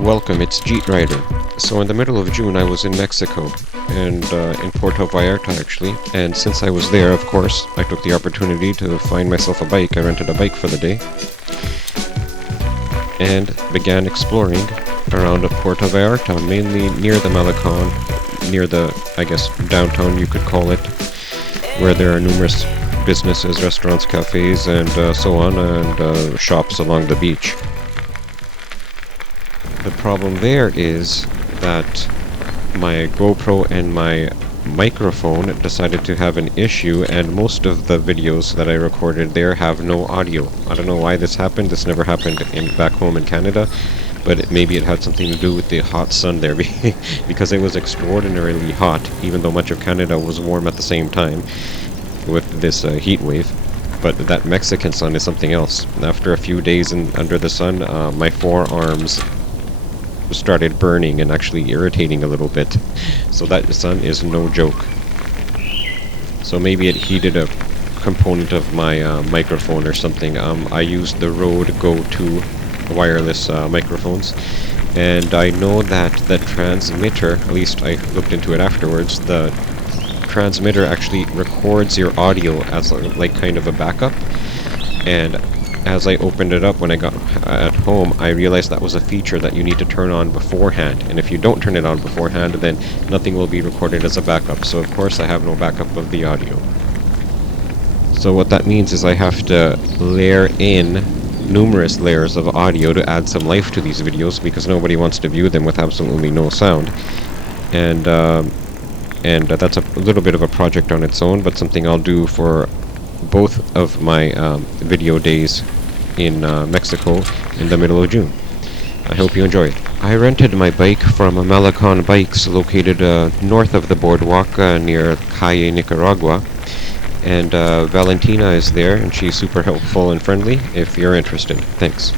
Welcome, it's Jeet Rider. So in the middle of June I was in Mexico, and in Puerto Vallarta actually, and since I was there, of course, I took the opportunity to find myself a bike. I rented a bike for the day, and began exploring around Puerto Vallarta, mainly near the Malecon, near the, I guess, downtown you could call it, where there are numerous businesses, restaurants, cafes, and so on, and shops along the beach. The problem there is that my GoPro and my microphone decided to have an issue, and most of the videos that I recorded there have no audio. I don't know why this happened. This never happened back home in Canada, but maybe it had something to do with the hot sun there, because it was extraordinarily hot, even though much of Canada was warm at the same time with this heat wave. But that Mexican sun is something else. After a few days under the sun, my forearms started burning and actually irritating a little bit. So that sun is no joke. So maybe it heated a component of my microphone or something. I used the Rode Go 2 wireless microphones, and I know that the transmitter, at least I looked into it afterwards, the transmitter actually records your audio as like kind of a backup. And as I opened it up when I got at home, I realized that was a feature that you need to turn on beforehand, and if you don't turn it on beforehand, then nothing will be recorded as a backup. So of course I have no backup of the audio. So what that means is I have to layer in numerous layers of audio to add some life to these videos, because nobody wants to view them with absolutely no sound. And that's a little bit of a project on its own, but something I'll do for both of my video days in Mexico in the middle of June. I hope you enjoy it. I rented my bike from Malecon Bikes, located north of the boardwalk near Calle Nicaragua, and Valentina is there, and she's super helpful and friendly if you're interested. Thanks.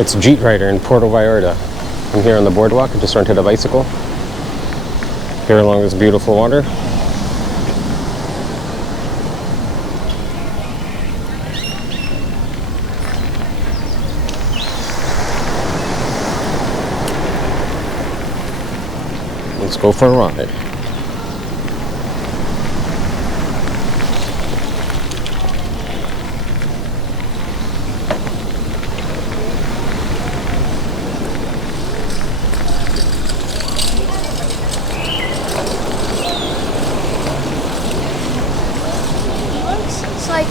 It's Jeet Rider in Puerto Vallarta. I'm here on the boardwalk. I just rented a bicycle here along this beautiful water. Let's go for a ride. It's like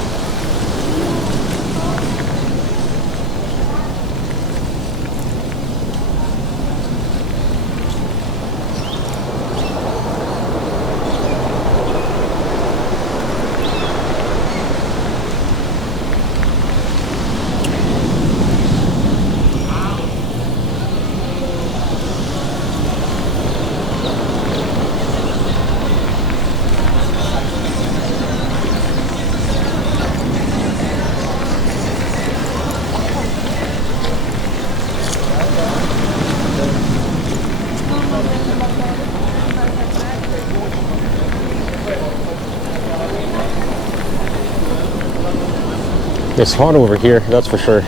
It's hot over here, that's for sure.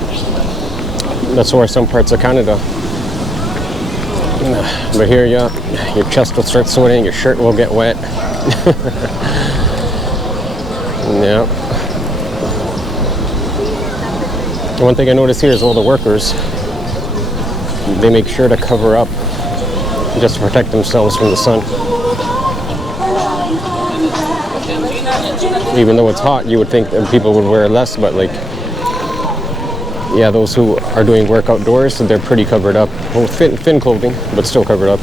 That's why some parts of Canada. But here, yeah, your chest will start sweating, your shirt will get wet. Yeah. One thing I notice here is all the workers, they make sure to cover up just to protect themselves from the sun. Even though it's hot, you would think that people would wear less, but like, yeah, those who are doing work outdoors, they're pretty covered up. Well, thin clothing, but still covered up.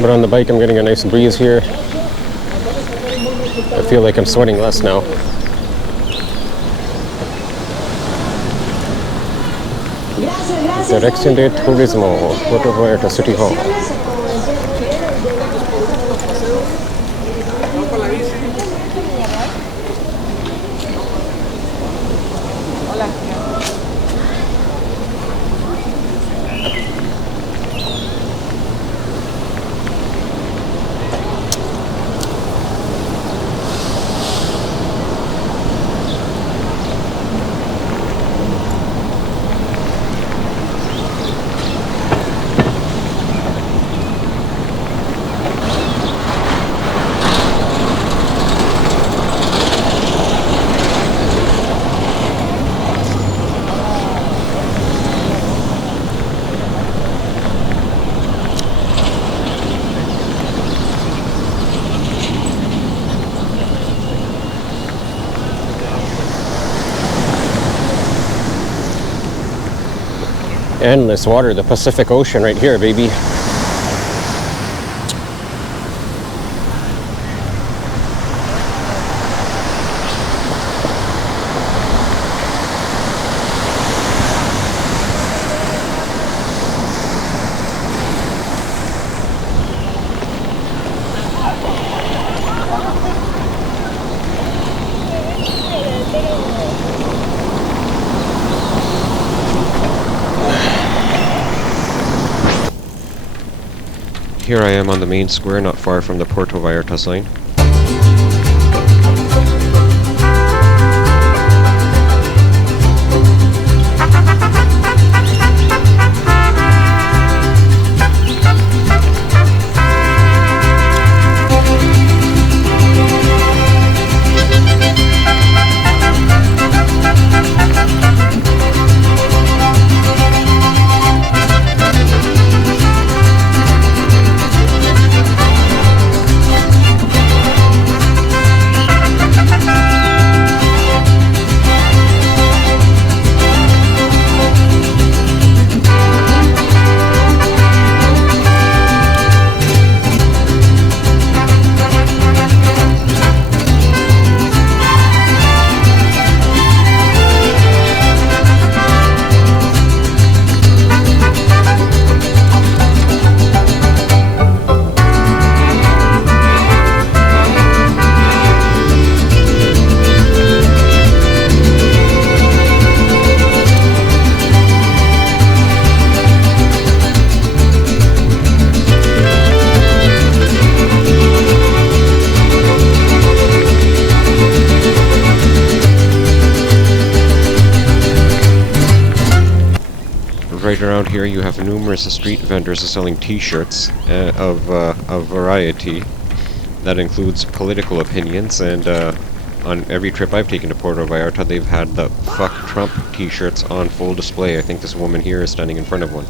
But on the bike, I'm getting a nice breeze here. I feel like I'm sweating less now. Dirección de Turismo, Puerto Vallarta City Hall. Endless water, the Pacific Ocean right here, baby. Here I am on the main square, not far from the Puerto Vallarta sign. Right around here you have numerous street vendors selling t-shirts of variety. That includes political opinions, and on every trip I've taken to Puerto Vallarta they've had the Fuck Trump t-shirts on full display. I think this woman here is standing in front of one.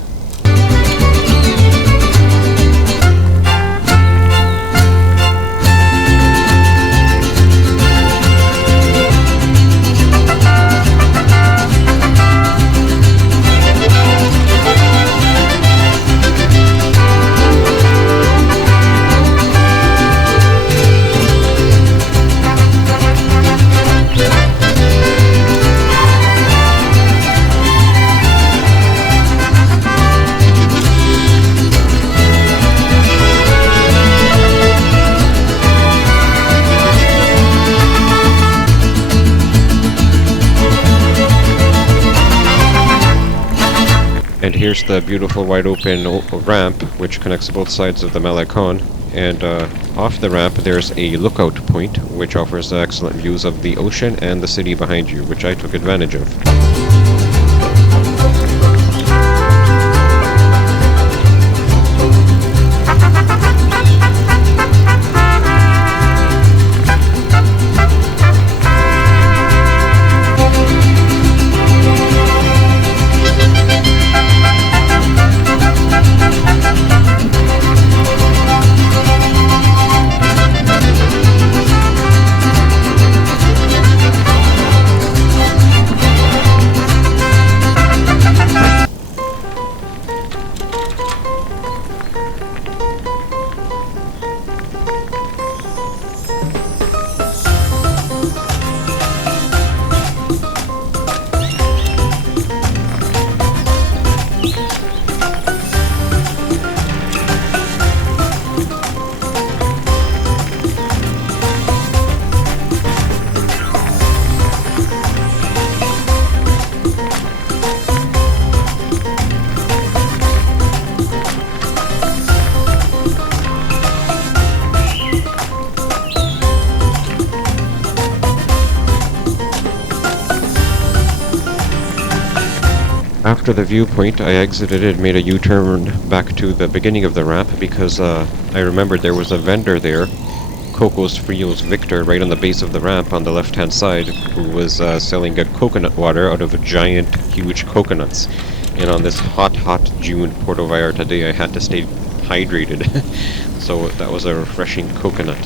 here's the beautiful wide open ramp which connects both sides of the Malecon, and off the ramp there's a lookout point which offers excellent views of the ocean and the city behind you, which I took advantage of. After the viewpoint, I exited and made a U-turn back to the beginning of the ramp because I remembered there was a vendor there, Coco's Frios Victor, right on the base of the ramp on the left-hand side, who was selling a coconut water out of giant, huge coconuts. And on this hot June Puerto Vallarta day, I had to stay hydrated. So that was a refreshing coconut.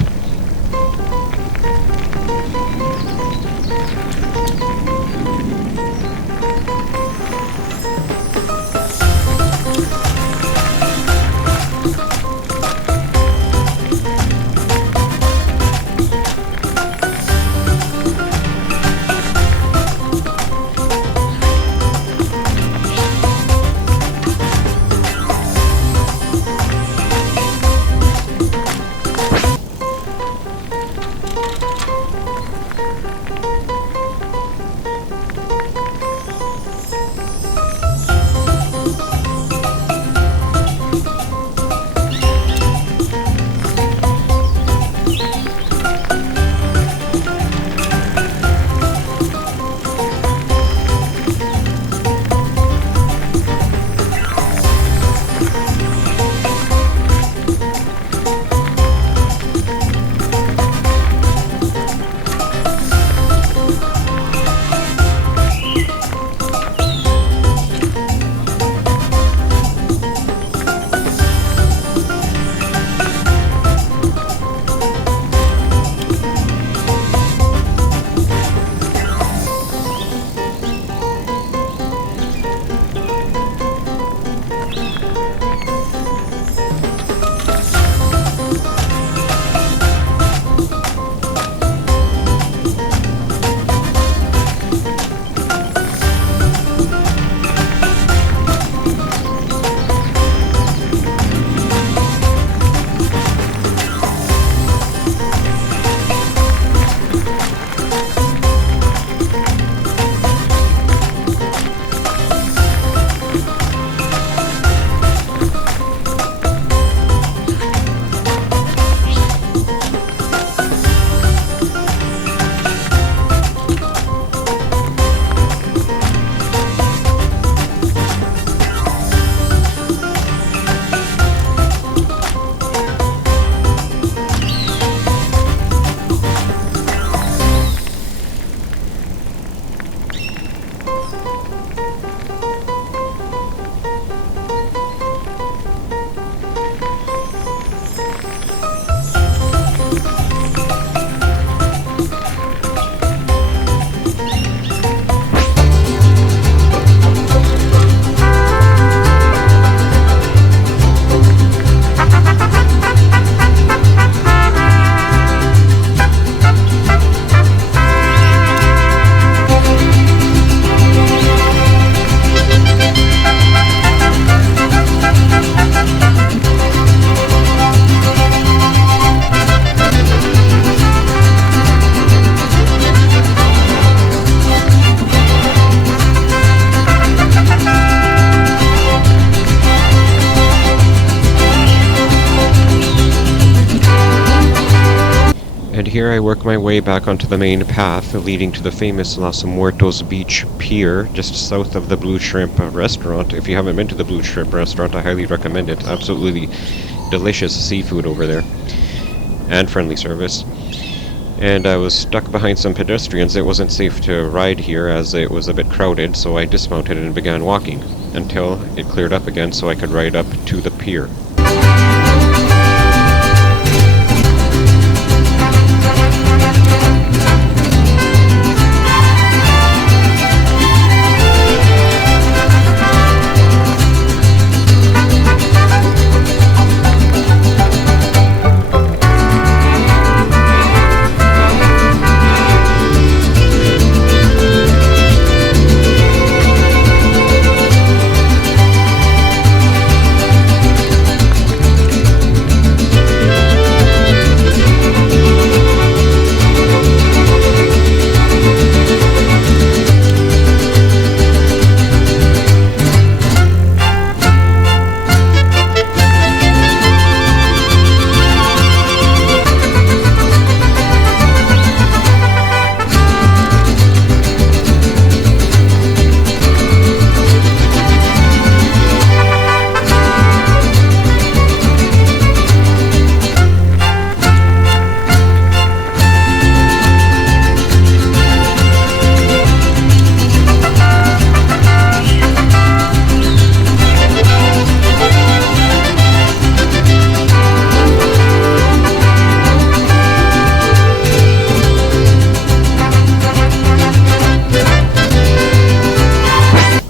And here I work my way back onto the main path leading to the famous Los Muertos Beach Pier, just south of the Blue Shrimp restaurant. If you haven't been to the Blue Shrimp restaurant, I highly recommend it. Absolutely delicious seafood over there, and friendly service. And I was stuck behind some pedestrians. It wasn't safe to ride here as it was a bit crowded, so I dismounted and began walking until it cleared up again so I could ride up to the pier.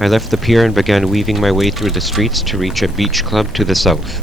I left the pier and began weaving my way through the streets to reach a beach club to the south.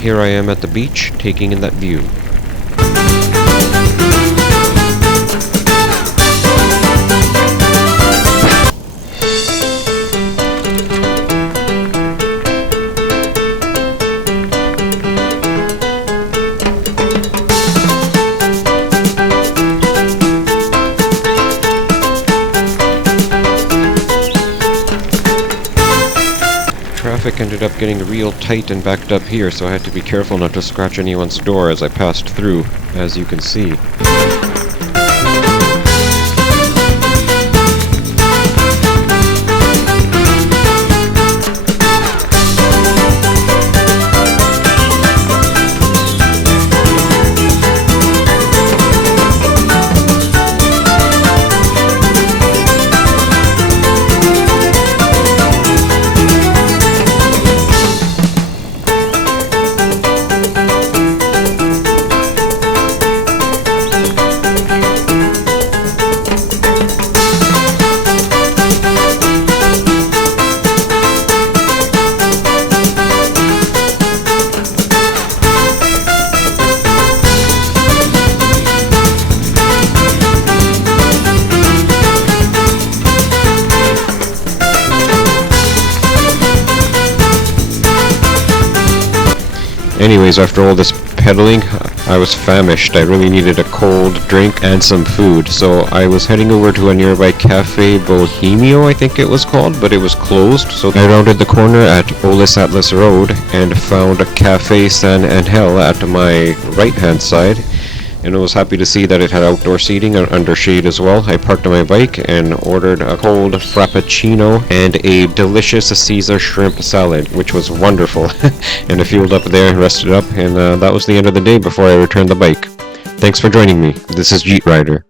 here I am at the beach, taking in that view. Traffic ended up getting real tight and backed up here, so I had to be careful not to scratch anyone's door as I passed through, as you can see. Anyways, after all this pedaling, I was famished. I really needed a cold drink and some food, so I was heading over to a nearby Cafe Bohemio, I think it was called, but it was closed, so I rounded the corner at Olis Atlas Road and found a Cafe San Angel at my right-hand side, and I was happy to see that it had outdoor seating and under shade as well. I parked my bike and ordered a cold frappuccino and a delicious Caesar shrimp salad, which was wonderful. And I fueled up there, rested up, and that was the end of the day before I returned the bike. Thanks for joining me. This is Jeet Rider.